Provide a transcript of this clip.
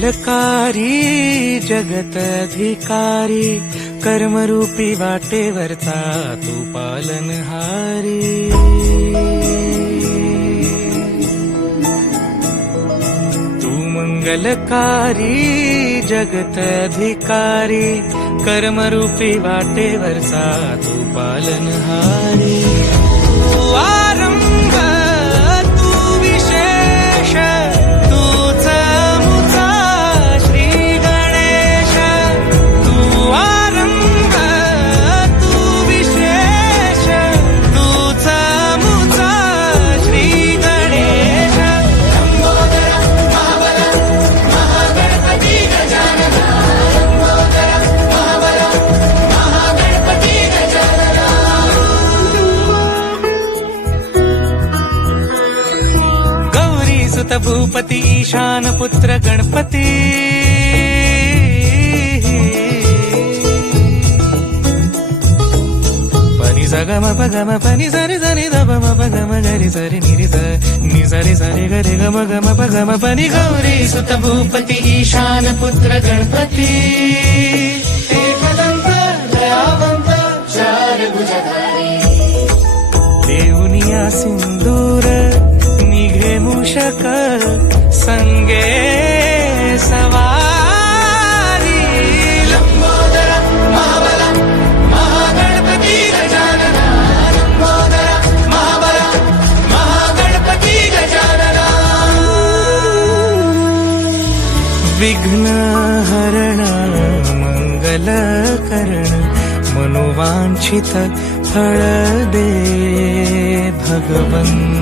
मंगलकारी जगत अधिकारी, कर्मरूपी वाटेवरचा तू पालनहारी. तू मंगलकारी जगत अधिकारी, कर्मरूपी वाटेवरचा तू पालनहारी. तू आरंभ तू विशेष, तूच मुचा श्री गणेश. तू आरंभ तू विशेष, तूच मुचा श्री गणेश. लंबोदर महाबल महागणपती गजानन, लंबोदर महाबल महागणपती गजानन. गौरी सुत भूपती ईशान पुत्र गणपती. पनि सगम पगम पनि सरि सरि दम पगम गरि सरि निरि स नि सरि सरि गरि गम गम पगम पनि. गौरी सुत भूपती ईशान पुत्र गणपती. एकदंत दयावंत चार भुजधारी, देऊनिया सिंदूर निघे मूषक संगे सवारी. लंबोदर महाबल महागणपती गजानन, लंबोदर महाबल महागणपती गजानन. विघ्न हरण मंगल करण, मनोवांछित फळ दे भगवंत.